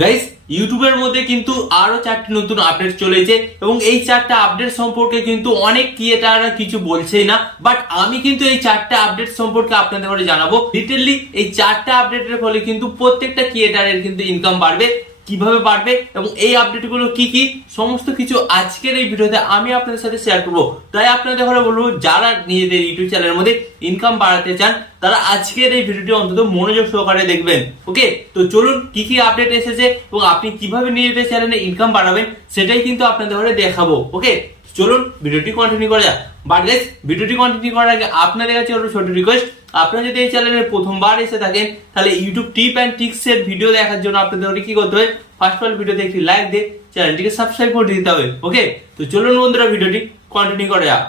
Guys ইউটিউবের মধ্যে কিন্তু আরো 4টি নতুন আপডেট চলেছে এবং এই 4টা আপডেট সম্পর্কে কিন্তু অনেক ক্রিয়েটাররা কিছু বলছেই না, বাট আমি কিন্তু এই 4টা আপডেট সম্পর্কে আপনাদের করে জানাবো ডিটেইললি। এই 4টা আপডেটের ফলে কিন্তু প্রত্যেকটা ক্রিয়েটারের কিন্তু ইনকাম বাড়বে, কিভাবে বাড়বে এবং এই আপডেটগুলো কি কি সমস্ত কিছু আজকের এই ভিডিওতে আমি আপনাদের সাথে শেয়ার করব। তাই আপনাদের ঘরে বলবো যারা নিজেদের ইউটিউব চ্যানেলের মধ্যে ইনকাম বাড়াতে চান তারা আজকের এই ভিডিওটি অন্তত মনোযোগ সহকারে দেখবেন। ওকে, তো চলুন কি কি আপডেট এসেছে এবং আপনি কিভাবে নিজেদের চ্যানেলে ইনকাম বাড়াবেন সেটাই কিন্তু আপনাদের ঘরে দেখাবো। ওকে, চলুন ভিডিওটি কন্টিনিউ করা যাক। বাট গাইস ভিডিওটি কন্টিনিউ করার আগে আপনাদের কাছে একটা ছোট রিকোয়েস্ট, আপনারা যদি এই চ্যানেলে প্রথমবার এসে থাকেন তাহলে ইউটিউব টিপ এন্ড ট্রিক্স এর ভিডিও দেখার জন্য আপনাদের কি করতে হবে, ফার্স্ট অফ অল ভিডিওতে একটি লাইক দিয়ে চ্যানেলটিকে সাবস্ক্রাইব করে দিতে হবে। ওকে, তো চলুন বন্ধুরা ভিডিওটি কন্টিনিউ করা যাক।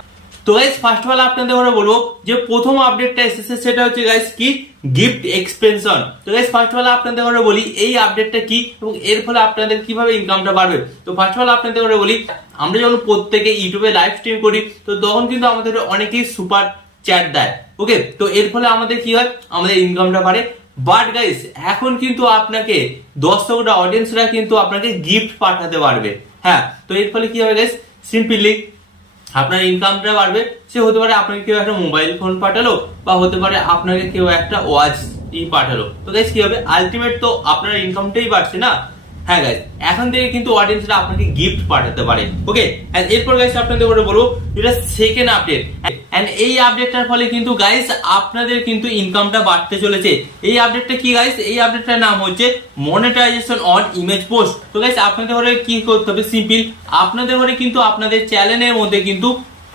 তো গাইস ফার্স্ট অফ অল আপনাদের বলবো যে প্রথম আপডেটটা এসেছে সেটা হচ্ছে গাইস কি গিফট এক্সপেনশন। তো গাইস ফার্স্ট অফ অল আপনাদের বলি এই আপডেটটা কি এবং এর ফলে আপনাদের কিভাবে ইনকামটা বাড়বে। তো ফার্স্ট অফ অল আপনাদের বলি আমরা যখন প্রত্যেকে ইউটিউবে লাইভ স্ট্রিম করি তো তখন কিন্তু আমাদের অনেকেই সুপার চ্যাট দেয়। ওকে, তো এর ফলে আমাদের কি হয়, আমাদের ইনকামটা বাড়ে। বাট গাইস এখন কিন্তু আপনাকে দর্শকরা অডিয়েন্সরা কিন্তু আপনাকে গিফট পাঠাতে পারবে। হ্যাঁ, তো এর ফলে কি হবে গাইস, সিম্পলি আপনার ইনকামটা বাড়বে। সে হতে পারে আপনাকে কেউ একটা মোবাইল ফোন পাঠালো বা হতে পারে আপনাকে কেউ একটা ওয়াচ পাঠালো। তো গাইস কি হবে, আলটিমেট তো আপনার ইনকামটাই বাড়ছে না। হ্যাঁ গাইস, এখন থেকে কিন্তু অডিয়েন্সরা আপনাকে গিফট পাঠাতে পারে। ওকে, এন্ড এরপর গাইস আপনাদের বলবো এটা সেকেন্ড আপডেট। এন্ড এই আপডেটটার ফলে কিন্তু গাইস আপনাদের কিন্তু ইনকামটা বাড়তে চলেছে। এই আপডেটটা কি গাইস, এই আপডেটটার নাম হচ্ছে মনিটাইজেশন অন ইমেজ পোস্ট। তো গাইস আপনাদের ঘরে কি করতে হবে, সিম্পল আপনাদের ঘরে কিন্তু আপনাদের চ্যানেলের মধ্যে কিন্তু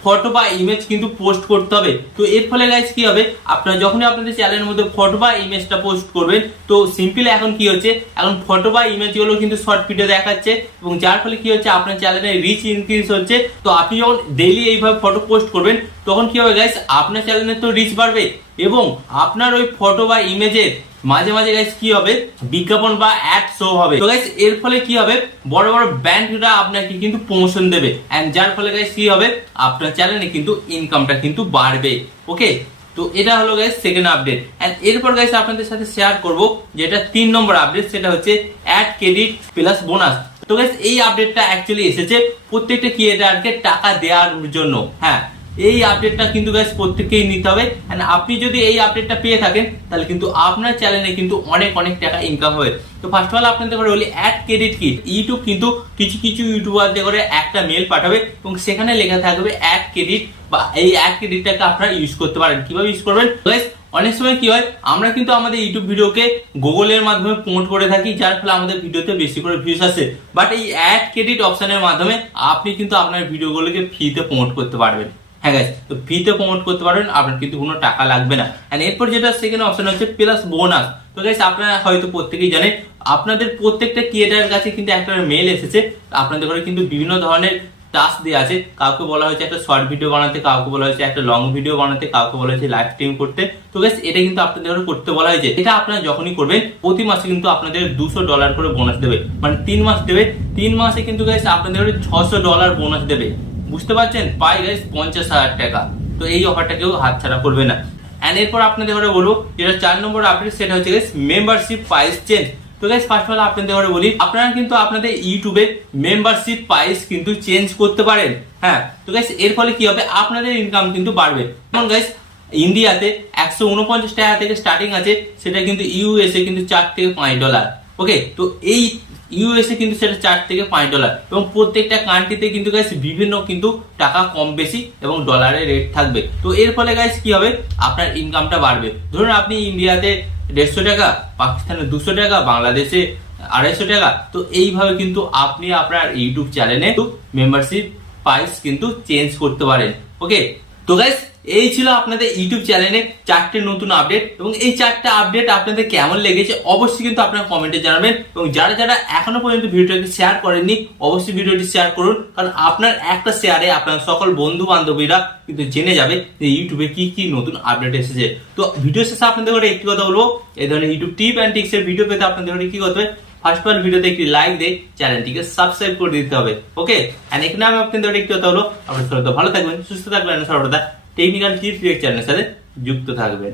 ফটো বা ইমেজ কিন্তু পোস্ট করতে হবে। তো এর ফলে গাইস কি হবে, আপনারা যখনই আপনাদের চ্যানেলের মধ্যে ফটো বা ইমেজটা পোস্ট করবেন তো সিম্পলি এখন কি হচ্ছে, এখন ফটো বা ইমেজ গুলো কিন্তু শর্ট ভিডিও দেখাচ্ছে এবং যার ফলে কি হচ্ছে আপনার চ্যানেলের রিচ ইনক্রিজ হচ্ছে। তো আপনি যখন ডেইলি এইভাবে ফটো পোস্ট করবেন তখন কি হবে গাইস, আপনার চ্যানেলের তো রিচ বাড়বে এবং আপনার ওই ফটো বা ইমেজের মাঝে মাঝে গাইস কি হবে, বিজ্ঞাপন বা অ্যাড শো হবে। তো গাইস এর ফলে কি হবে, বড় বড় ব্র্যান্ডরা আপনাকে কিন্তু প্রমোশন দেবে এন্ড যার ফলে গাইস কি হবে, আপনার চ্যানেলে কিন্তু ইনকামটা কিন্তু বাড়বে। ওকে, তো এটা হলো গাইস সেকেন্ড আপডেট। এন্ড এরপর গাইস আপনাদের সাথে শেয়ার করব যেটা 3 নম্বর আপডেট, সেটা হচ্ছে অ্যাড ক্রেডিট প্লাস বোনাস। তো গাইস এই আপডেটটা অ্যাকচুয়ালি এসেছে প্রত্যেকটা ক্রিয়েটরকে টাকা দেওয়ার জন্য। হ্যাঁ, এই আপডেটটা কিন্তু গাইস প্রত্যেককেই নিতে হবে এন্ড আপনি যদি এই আপডেটটা পেয়ে থাকেন তাহলে কিন্তু আপনার চ্যানেলে কিন্তু অনেক অনেক টাকা ইনকাম হবে। তো ফার্স্ট অফ অল আপনাদের করে বলি অ্যাড ক্রেডিট কি, ইউটিউব কিন্তু কিছু কিছু ইউটিউবারদের করে একটা মেল পাঠাবে এবং সেখানে লেখা থাকবে অ্যাড ক্রেডিট, বা এই অ্যাড ক্রেডিটটাকে আপনারা ইউজ করতে পারেন। কিভাবে ইউজ করবেন গাইস, অনেক সময় কি হয় আমরা কিন্তু আমাদের ইউটিউব ভিডিওকে গুগলের মাধ্যমে প্রমোট করে থাকি যার ফলে আমাদের ভিডিওতে বেশি করে ভিউজ আসে। বাট এই অ্যাড ক্রেডিট অপশনের মাধ্যমে আপনি কিন্তু আপনার ভিডিওগুলোকে ফ্রিতে প্রমোট করতে পারবেন। হ্যাঁ গাইস, তো ফ্রিতে প্রমোট করতে পারবেন, আপনার কিন্তু কোনো টাকা লাগবে না। এন্ড এরপর যেটা সেকেন্ড অপশন হচ্ছে প্লাস বোনাস। তো গাইস আপনারা হয়তো প্রত্যেকেই জানেন আপনাদের প্রত্যেকটা ক্রিয়েটারের কাছে কিন্তু একটা মেল এসেছে, আপনাদের ঘরে কিন্তু বিভিন্ন ধরনের টাস্ক দেওয়া আছে। কাউকে বলা হয়েছে একটা শর্ট ভিডিও বানাতে, কাউকে বলা হয়েছে একটা লং ভিডিও বানাতে, কাউকে বলা হয়েছে লাইভ স্ট্রিম করতে। তো গাইস এটা কিন্তু আপনাদের ঘরে করতে বলা হয়েছে। এটা আপনারা যখনই করবেন প্রতি মাসে কিন্তু আপনাদের $200 করে বোনাস দেবে, মানে 3 মাস দেবে। 3 মাসে কিন্তু গাইস আপনাদের ঘরে $600 বোনাস দেবে। বুঝতে পারছেন, পাই গাইস 50,000 টাকা। তো এই অফারটা কেউ হাতছাড়া করবে না। এন্ড এরপর আপনাদের ঘরে বলবো যেটা 4 নম্বর আপডেট, সেটা হচ্ছে গাইস মেম্বারশিপ প্রাইস চেঞ্জ। তো গাইস ফার্স্ট অফ অল আপনাদের ঘরে বলি আপনারা কিন্তু আপনাদের ইউটিউবের মেম্বারশিপ প্রাইস কিন্তু চেঞ্জ করতে পারেন। হ্যাঁ, তো গাইস এর ফলে কি হবে, আপনাদের ইনকাম কিন্তু বাড়বে। যেমন গাইস ইন্ডিয়াতে 149 টাকা থেকে স্টার্টিং আছে, সেটা কিন্তু ইউএসএ কিন্তু $4 থেকে $5। ওকে, তো এই ইউএসএ কিন্তু সেটা $4 থেকে $5 এবং প্রত্যেকটা কান্ট্রিতে কিন্তু গাইস বিভিন্ন কিন্তু টাকা কম বেশি এবং ডলারের রেট থাকবে। তো এর ফলে গাইস কি হবে, আপনার ইনকামটা বাড়বে। ধরুন আপনি ইন্ডিয়াতে 150 টাকা, পাকিস্তানে 200 টাকা, বাংলাদেশে 250 টাকা। তো এইভাবে কিন্তু আপনি আপনার ইউটিউব চ্যানেলে মেম্বারশিপ প্রাইস কিন্তু চেঞ্জ করতে পারেন। ওকে, তো গাইস এই ছিল আপনাদের ইউটিউব চ্যানেলে 4টে নতুন আপডেট এবং এই 4টা আপডেট আপনাদের কেমন লেগেছে অবশ্যই কিন্তু আপনারা কমেন্টে জানাবেন এবং যারা যারা এখনো পর্যন্ত ভিডিওটাকে শেয়ার করেননি অবশ্যই ভিডিওটি শেয়ার করুন, কারণ আপনার একটা শেয়ারে আপনার সকল বন্ধু বান্ধবীরা কিন্তু জেনে যাবে যে ইউটিউবে কি কি নতুন আপডেট এসেছে। তো ভিডিও শেষে আপনাদের করে একটি কথা বলবো, এই ধরনের ইউটিউব টিপ এন্ড ট্রিক্স এর ভিডিও পেতে আপনাদের কি করতে হবে, ফার্স্ট অফ অল ভিডিওতে একটি লাইক দিয়ে চ্যানেলটিকে সাবস্ক্রাইব করে দিতে হবে। ওকে, এন্ড এখানে আমি আপনাদের একটি কথা হলো, আপনারা সবাই ভালো থাকবেন, সুস্থ থাকবেন, সর্বদা টেকনিক্যাল টিপস চ্যানেলের সাথে যুক্ত থাকবেন।